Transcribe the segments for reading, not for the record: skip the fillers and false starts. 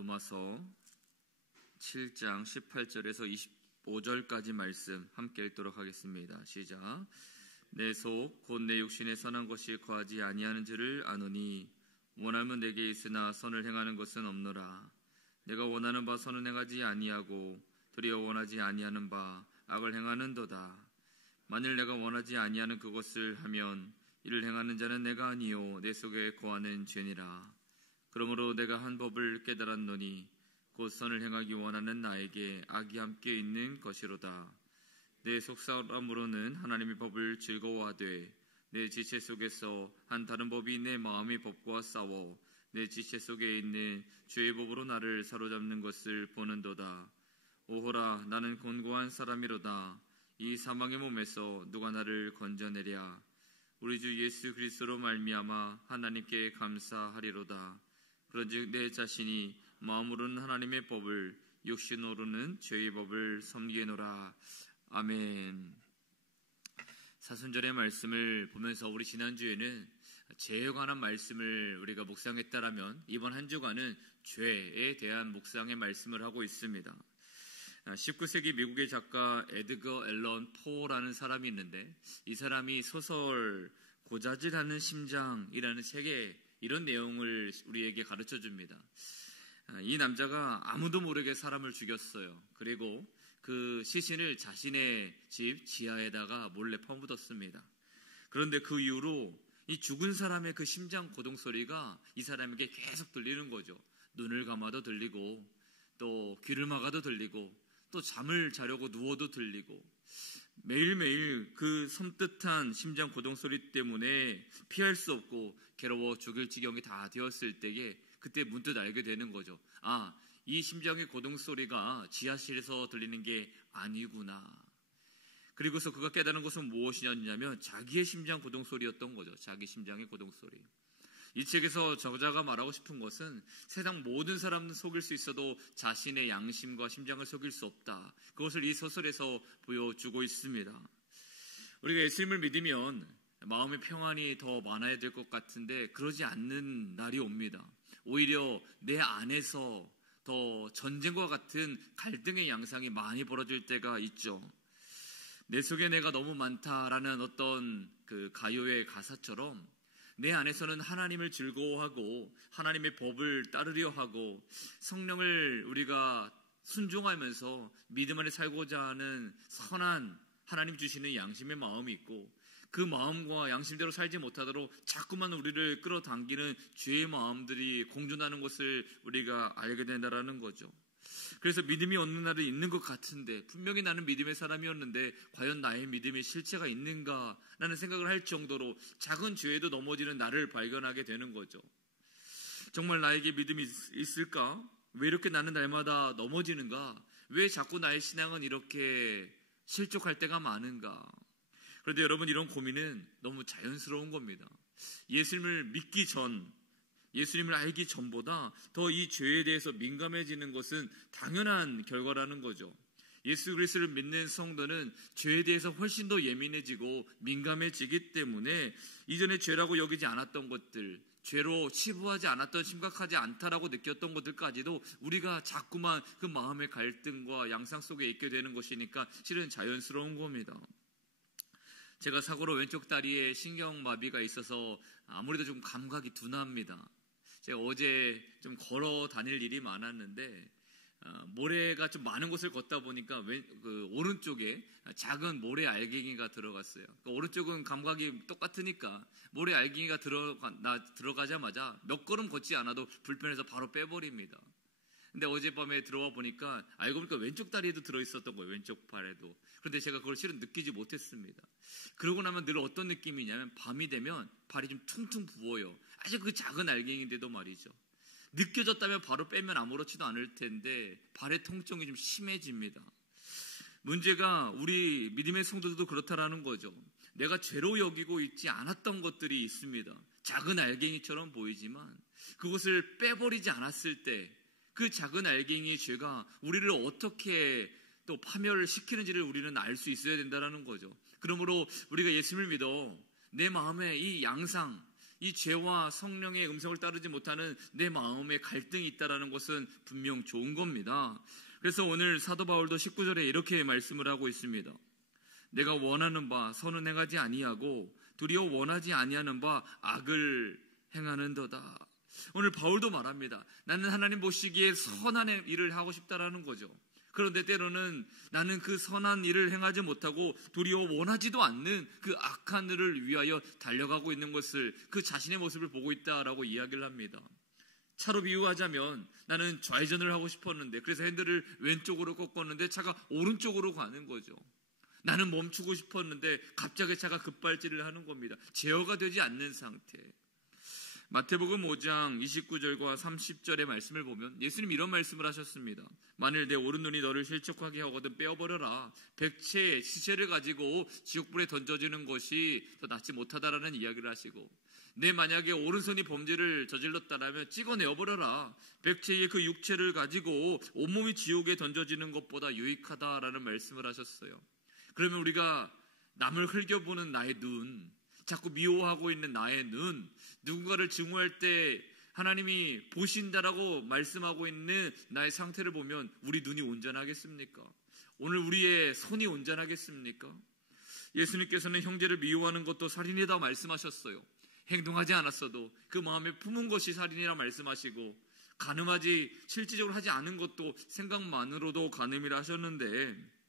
로마서 7장 18절에서 25절까지 말씀 함께 읽도록 하겠습니다. 시작. 내 속 곧 내 육신에 선한 것이 거하지 아니하는 줄을 아노니 원하면 내게 있으나 선을 행하는 것은 없노라. 내가 원하는 바 선을 행하지 아니하고 도리어 원하지 아니하는 바 악을 행하는도다. 만일 내가 원하지 아니하는 그것을 하면 이를 행하는 자는 내가 아니요 내 속에 거하는 죄니라. 그러므로 내가 한 법을 깨달았노니 곧 선을 행하기 원하는 나에게 악이 함께 있는 것이로다. 내 속사람으로는 하나님의 법을 즐거워하되 내 지체 속에서 한 다른 법이 내 마음의 법과 싸워 내 지체 속에 있는 죄의 법으로 나를 사로잡는 것을 보는도다. 오호라, 나는 곤고한 사람이로다. 이 사망의 몸에서 누가 나를 건져내랴. 우리 주 예수 그리스도로 말미암아 하나님께 감사하리로다. 그런즉 내 자신이 마음으로는 하나님의 법을, 육신으로는 죄의 법을 섬기노라. 아멘. 사순절의 말씀을 보면서 우리 지난주에는 죄에 관한 말씀을 우리가 묵상했다라면 이번 한 주간은 죄에 대한 묵상의 말씀을 하고 있습니다. 19세기 미국의 작가 에드거 앨런 포라는 사람이 있는데, 이 사람이 소설 고자질하는 심장이라는 책에 이런 내용을 우리에게 가르쳐 줍니다. 이 남자가 아무도 모르게 사람을 죽였어요. 그리고 그 시신을 자신의 집 지하에다가 몰래 퍼묻었습니다. 그런데 그 이후로 이 죽은 사람의 그 심장 고동 소리가 이 사람에게 계속 들리는 거죠. 눈을 감아도 들리고, 또 귀를 막아도 들리고, 또 잠을 자려고 누워도 들리고, 매일매일 그 섬뜩한 심장 고동 소리 때문에 피할 수 없고 괴로워 죽을 지경이 다 되었을 때에 그때 문득 알게 되는 거죠. 아, 이 심장의 고동 소리가 지하실에서 들리는 게 아니구나. 그리고서 그가 깨달은 것은 무엇이냐면 자기의 심장 고동 소리였던 거죠. 자기 심장의 고동 소리. 이 책에서 저자가 말하고 싶은 것은 세상 모든 사람은 속일 수 있어도 자신의 양심과 심장을 속일 수 없다. 그것을 이 소설에서 보여주고 있습니다. 우리가 예수님을 믿으면 마음의 평안이 더 많아야 될 것 같은데 그러지 않는 날이 옵니다. 오히려 내 안에서 더 전쟁과 같은 갈등의 양상이 많이 벌어질 때가 있죠. 내 속에 내가 너무 많다라는 어떤 그 가요의 가사처럼 내 안에서는 하나님을 즐거워하고 하나님의 법을 따르려 하고 성령을 우리가 순종하면서 믿음 안에 살고자 하는 선한 하나님 주시는 양심의 마음이 있고, 그 마음과 양심대로 살지 못하도록 자꾸만 우리를 끌어당기는 죄의 마음들이 공존하는 것을 우리가 알게 된다는 거죠. 그래서 믿음이 어느 날은 있는 것 같은데, 분명히 나는 믿음의 사람이었는데 과연 나의 믿음의 실체가 있는가 라는 생각을 할 정도로 작은 죄에도 넘어지는 나를 발견하게 되는 거죠. 정말 나에게 믿음이 있을까? 왜 이렇게 나는 날마다 넘어지는가? 왜 자꾸 나의 신앙은 이렇게 실족할 때가 많은가? 그런데 여러분, 이런 고민은 너무 자연스러운 겁니다. 예수님을 믿기 전, 예수님을 알기 전보다 더 이 죄에 대해서 민감해지는 것은 당연한 결과라는 거죠. 예수 그리스도를 믿는 성도는 죄에 대해서 훨씬 더 예민해지고 민감해지기 때문에 이전에 죄라고 여기지 않았던 것들, 죄로 치부하지 않았던, 심각하지 않다라고 느꼈던 것들까지도 우리가 자꾸만 그 마음의 갈등과 양상 속에 있게 되는 것이니까 실은 자연스러운 겁니다. 제가 사고로 왼쪽 다리에 신경마비가 있어서 아무래도 좀 감각이 둔합니다. 제가 어제 좀 걸어 다닐 일이 많았는데 모래가 좀 많은 곳을 걷다 보니까 오른쪽에 작은 모래 알갱이가 들어갔어요. 그러니까 오른쪽은 감각이 똑같으니까 모래 알갱이가 들어가자마자 몇 걸음 걷지 않아도 불편해서 바로 빼버립니다. 근데 어젯밤에 들어와 보니까 알고 보니까 왼쪽 다리에도 들어있었던 거예요. 왼쪽 발에도. 그런데 제가 그걸 실은 느끼지 못했습니다. 그러고 나면 늘 어떤 느낌이냐면 밤이 되면 발이 좀 퉁퉁 부어요. 아주 그 작은 알갱이인데도 말이죠. 느껴졌다면 바로 빼면 아무렇지도 않을 텐데 발의 통증이 좀 심해집니다. 문제가 우리 믿음의 성도들도 그렇다라는 거죠. 내가 죄로 여기고 있지 않았던 것들이 있습니다. 작은 알갱이처럼 보이지만 그것을 빼버리지 않았을 때 그 작은 알갱이의 죄가 우리를 어떻게 또 파멸을 시키는지를 우리는 알 수 있어야 된다는 거죠. 그러므로 우리가 예수님을 믿어 내 마음에 이 양상, 이 죄와 성령의 음성을 따르지 못하는 내 마음에 갈등이 있다는 것은 분명 좋은 겁니다. 그래서 오늘 사도 바울도 19절에 이렇게 말씀을 하고 있습니다. 내가 원하는 바 선은 행하지 아니하고 도리어 원하지 아니하는 바 악을 행하는도다. 오늘 바울도 말합니다. 나는 하나님 보시기에 선한 일을 하고 싶다라는 거죠. 그런데 때로는 나는 그 선한 일을 행하지 못하고 도리어 원하지도 않는 그 악한 일을 위하여 달려가고 있는 것을, 그 자신의 모습을 보고 있다라고 이야기를 합니다. 차로 비유하자면 나는 좌회전을 하고 싶었는데 그래서 핸들을 왼쪽으로 꺾었는데 차가 오른쪽으로 가는 거죠. 나는 멈추고 싶었는데 갑자기 차가 급발진을 하는 겁니다. 제어가 되지 않는 상태. 마태복음 5장 29절과 30절의 말씀을 보면 예수님 이런 말씀을 하셨습니다. 만일 내 오른눈이 너를 실족하게 하거든 빼어버려라. 백채의 시체를 가지고 지옥불에 던져지는 것이 더 낫지 못하다라는 이야기를 하시고, 내 만약에 오른손이 범죄를 저질렀다라면 찍어내어버려라. 백채의 그 육체를 가지고 온몸이 지옥에 던져지는 것보다 유익하다라는 말씀을 하셨어요. 그러면 우리가 남을 흘겨보는 나의 눈, 자꾸 미워하고 있는 나의 눈, 누군가를 증오할 때 하나님이 보신다라고 말씀하고 있는 나의 상태를 보면 우리 눈이 온전하겠습니까? 오늘 우리의 손이 온전하겠습니까? 예수님께서는 형제를 미워하는 것도 살인이다 말씀하셨어요. 행동하지 않았어도 그 마음에 품은 것이 살인이라 말씀하시고, 간음하지 실질적으로 하지 않은 것도 생각만으로도 간음이라 하셨는데,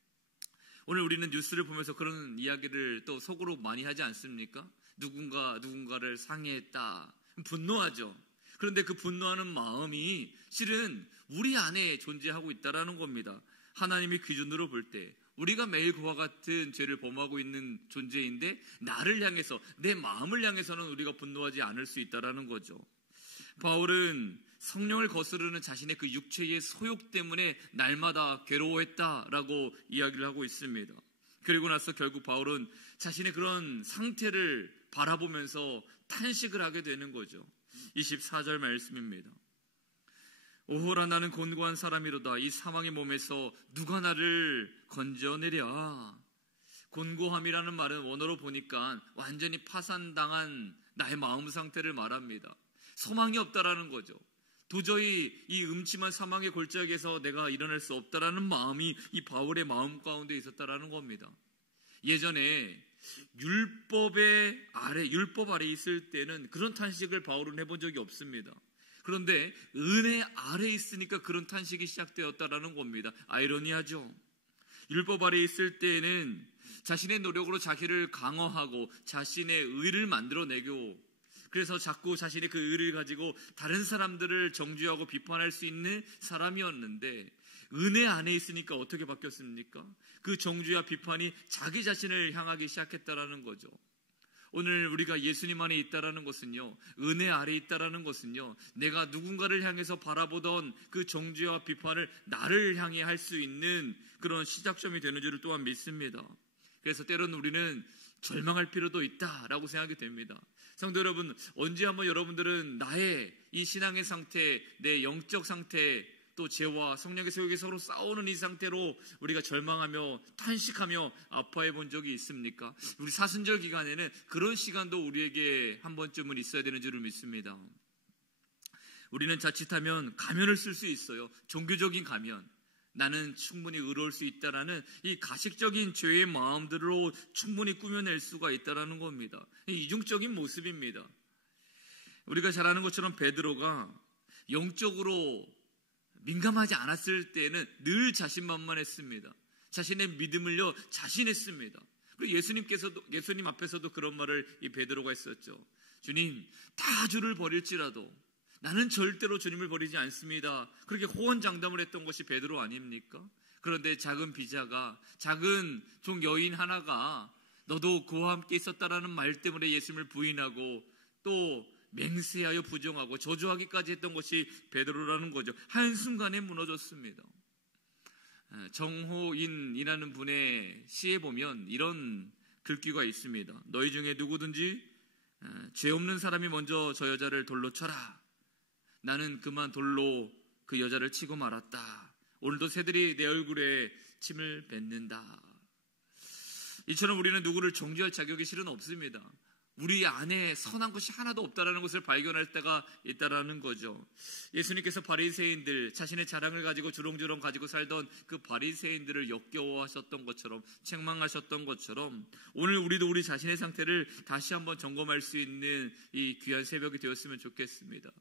오늘 우리는 뉴스를 보면서 그런 이야기를 또 속으로 많이 하지 않습니까? 누군가를 상해했다. 분노하죠. 그런데 그 분노하는 마음이 실은 우리 안에 존재하고 있다는 겁니다. 하나님의 기준으로 볼 때 우리가 매일 그와 같은 죄를 범하고 있는 존재인데 나를 향해서, 내 마음을 향해서는 우리가 분노하지 않을 수 있다는 거죠. 바울은 성령을 거스르는 자신의 그 육체의 소욕 때문에 날마다 괴로워했다라고 이야기를 하고 있습니다. 그리고 나서 결국 바울은 자신의 그런 상태를 바라보면서 탄식을 하게 되는 거죠. 24절 말씀입니다. 오호라 나는 곤고한 사람이로다. 이 사망의 몸에서 누가 나를 건져내랴. 곤고함이라는 말은 원어로 보니까 완전히 파산당한 나의 마음 상태를 말합니다. 소망이 없다라는 거죠. 도저히 이 음침한 사망의 골짜기에서 내가 일어날 수 없다라는 마음이 이 바울의 마음 가운데 있었다라는 겁니다. 예전에 율법 아래 있을 때는 그런 탄식을 바울은 해본 적이 없습니다. 그런데 은혜 아래 있으니까 그런 탄식이 시작되었다라는 겁니다. 아이러니하죠. 율법 아래 있을 때에는 자신의 노력으로 자기를 강화하고 자신의 의를 만들어내고, 그래서 자꾸 자신의 그 의를 가지고 다른 사람들을 정죄하고 비판할 수 있는 사람이었는데, 은혜 안에 있으니까 어떻게 바뀌었습니까? 그 정죄와 비판이 자기 자신을 향하기 시작했다라는 거죠. 오늘 우리가 예수님 안에 있다라는 것은요, 은혜 아래 있다라는 것은요, 내가 누군가를 향해서 바라보던 그 정죄와 비판을 나를 향해 할 수 있는 그런 시작점이 되는 줄을 또한 믿습니다. 그래서 때로는 우리는 절망할 필요도 있다라고 생각이 됩니다. 성도 여러분, 언제 한번 여러분들은 나의 이 신앙의 상태, 내 영적 상태, 또 죄와 성령의 소욕이 서로 싸우는 이 상태로 우리가 절망하며 탄식하며 아파해 본 적이 있습니까? 우리 사순절 기간에는 그런 시간도 우리에게 한 번쯤은 있어야 되는 줄을 믿습니다. 우리는 자칫하면 가면을 쓸 수 있어요. 종교적인 가면. 나는 충분히 의로울 수 있다라는 이 가식적인 죄의 마음들로 충분히 꾸며낼 수가 있다라는 겁니다. 이중적인 모습입니다. 우리가 잘 아는 것처럼 베드로가 영적으로 민감하지 않았을 때는 늘 자신만만했습니다. 자신의 믿음을요 자신했습니다. 그리고 예수님 앞에서도 그런 말을 이 베드로가 했었죠. 주님, 다 주를 버릴지라도 나는 절대로 주님을 버리지 않습니다. 그렇게 호언장담을 했던 것이 베드로 아닙니까? 그런데 작은 비자가, 작은 종 여인 하나가 너도 그와 함께 있었다라는 말 때문에 예수님을 부인하고 또 맹세하여 부정하고 저주하기까지 했던 것이 베드로라는 거죠. 한순간에 무너졌습니다. 정호인이라는 분의 시에 보면 이런 글귀가 있습니다. 너희 중에 누구든지 죄 없는 사람이 먼저 저 여자를 돌로 쳐라. 나는 그만 돌로 그 여자를 치고 말았다. 오늘도 새들이 내 얼굴에 침을 뱉는다. 이처럼 우리는 누구를 정죄할 자격이 실은 없습니다. 우리 안에 선한 것이 하나도 없다라는 것을 발견할 때가 있다라는 거죠. 예수님께서 바리새인들, 자신의 자랑을 가지고 주렁주렁 가지고 살던 그 바리새인들을 역겨워하셨던 것처럼, 책망하셨던 것처럼 오늘 우리도 우리 자신의 상태를 다시 한번 점검할 수 있는 이 귀한 새벽이 되었으면 좋겠습니다.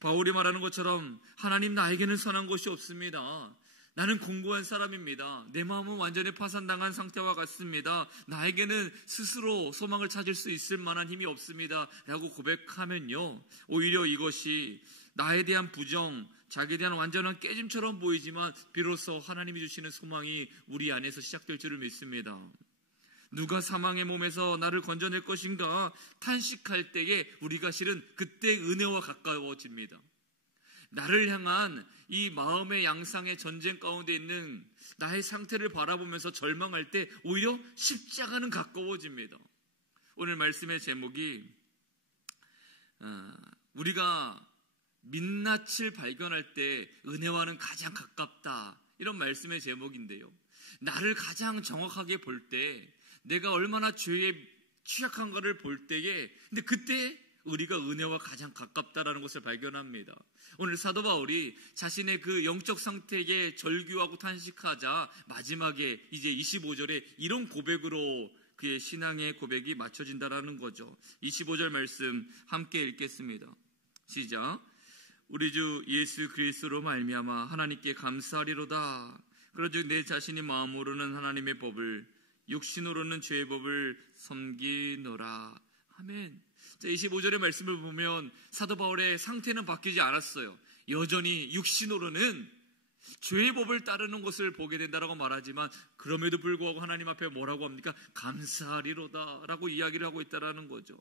바울이 말하는 것처럼 하나님, 나에게는 선한 것이 없습니다. 나는 공고한 사람입니다. 내 마음은 완전히 파산당한 상태와 같습니다. 나에게는 스스로 소망을 찾을 수 있을 만한 힘이 없습니다. 라고 고백하면요, 오히려 이것이 나에 대한 부정, 자기에 대한 완전한 깨짐처럼 보이지만 비로소 하나님이 주시는 소망이 우리 안에서 시작될 줄을 믿습니다. 누가 사망의 몸에서 나를 건져낼 것인가 탄식할 때에 우리가 실은 그때 은혜와 가까워집니다. 나를 향한 이 마음의 양상의 전쟁 가운데 있는 나의 상태를 바라보면서 절망할 때 오히려 십자가는 가까워집니다. 오늘 말씀의 제목이 우리가 민낯을 발견할 때 은혜와는 가장 가깝다, 이런 말씀의 제목인데요, 나를 가장 정확하게 볼 때 내가 얼마나 죄에 취약한가를 볼 때에 근데 그때 우리가 은혜와 가장 가깝다라는 것을 발견합니다. 오늘 사도 바울이 자신의 그 영적 상태에 절규하고 탄식하자 마지막에 이제 25절에 이런 고백으로 그의 신앙의 고백이 맞춰진다라는 거죠. 25절 말씀 함께 읽겠습니다. 시작. 우리 주 예수 그리스도로 말미암아 하나님께 감사하리로다. 그러즉 내 자신이 마음으로는 하나님의 법을, 육신으로는 죄의 법을 섬기노라. 아멘. 25절의 말씀을 보면 사도 바울의 상태는 바뀌지 않았어요. 여전히 육신으로는 죄의 법을 따르는 것을 보게 된다라고 말하지만 그럼에도 불구하고 하나님 앞에 뭐라고 합니까? 감사하리로다 라고 이야기를 하고 있다라는 거죠.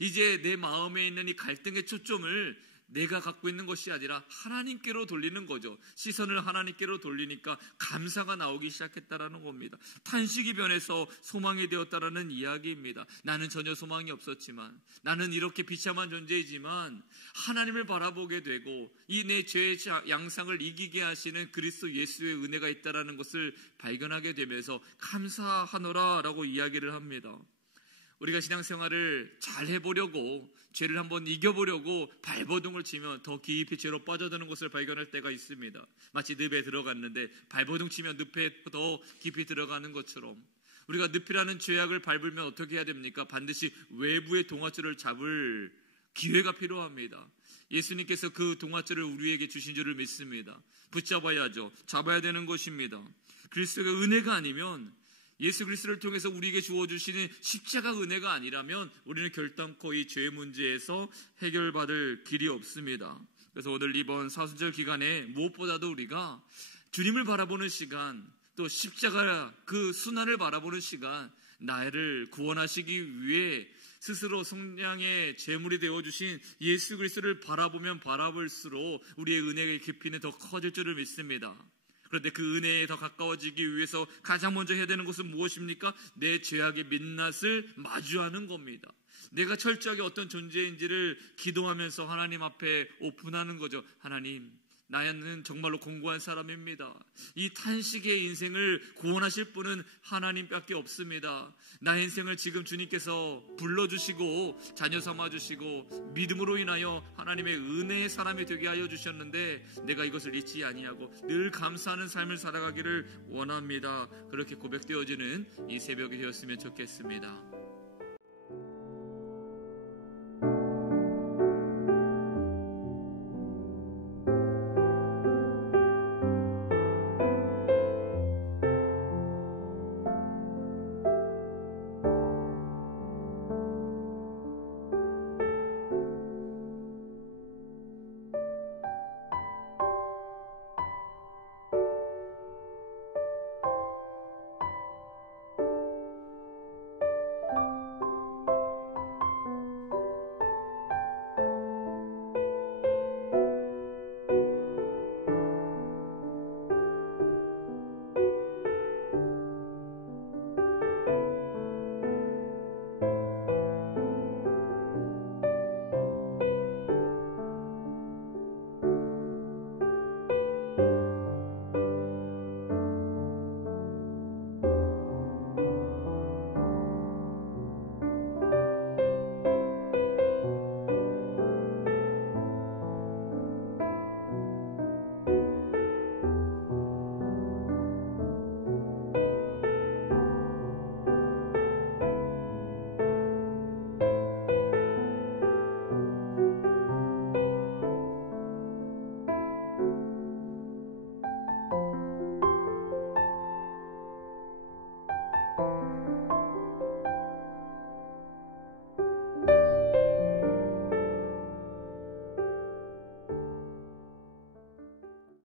이제 내 마음에 있는 이 갈등의 초점을 내가 갖고 있는 것이 아니라 하나님께로 돌리는 거죠. 시선을 하나님께로 돌리니까 감사가 나오기 시작했다라는 겁니다. 탄식이 변해서 소망이 되었다라는 이야기입니다. 나는 전혀 소망이 없었지만, 나는 이렇게 비참한 존재이지만 하나님을 바라보게 되고 이 내 죄의 양상을 이기게 하시는 그리스도 예수의 은혜가 있다라는 것을 발견하게 되면서 감사하노라 라고 이야기를 합니다. 우리가 신앙생활을 잘 해보려고, 죄를 한번 이겨보려고 발버둥을 치면 더 깊이 죄로 빠져드는 것을 발견할 때가 있습니다. 마치 늪에 들어갔는데 발버둥 치면 늪에 더 깊이 들어가는 것처럼 우리가 늪이라는 죄악을 밟으면 어떻게 해야 됩니까? 반드시 외부의 동아줄을 잡을 기회가 필요합니다. 예수님께서 그 동아줄을 우리에게 주신 줄을 믿습니다. 붙잡아야죠. 잡아야 되는 것입니다. 그리스도의 은혜가 아니면, 예수 그리스도를 통해서 우리에게 주어주시는 십자가 은혜가 아니라면 우리는 결단코 이 죄 문제에서 해결받을 길이 없습니다. 그래서 오늘 이번 사순절 기간에 무엇보다도 우리가 주님을 바라보는 시간, 또 십자가 그 순환을 바라보는 시간, 나를 구원하시기 위해 스스로 성량의 제물이 되어주신 예수 그리스도를 바라보면 바라볼수록 우리의 은혜의 깊이는 더 커질 줄을 믿습니다. 그런데 그 은혜에 더 가까워지기 위해서 가장 먼저 해야 되는 것은 무엇입니까? 내 죄악의 민낯을 마주하는 겁니다. 내가 철저하게 어떤 존재인지를 기도하면서 하나님 앞에 오픈하는 거죠. 하나님, 나는 정말로 공고한 사람입니다. 이 탄식의 인생을 구원하실 분은 하나님밖에 없습니다. 나의 인생을 지금 주님께서 불러주시고 자녀 삼아주시고 믿음으로 인하여 하나님의 은혜의 사람이 되게 하여 주셨는데 내가 이것을 잊지 아니하고 늘 감사하는 삶을 살아가기를 원합니다. 그렇게 고백되어지는 이 새벽이 되었으면 좋겠습니다.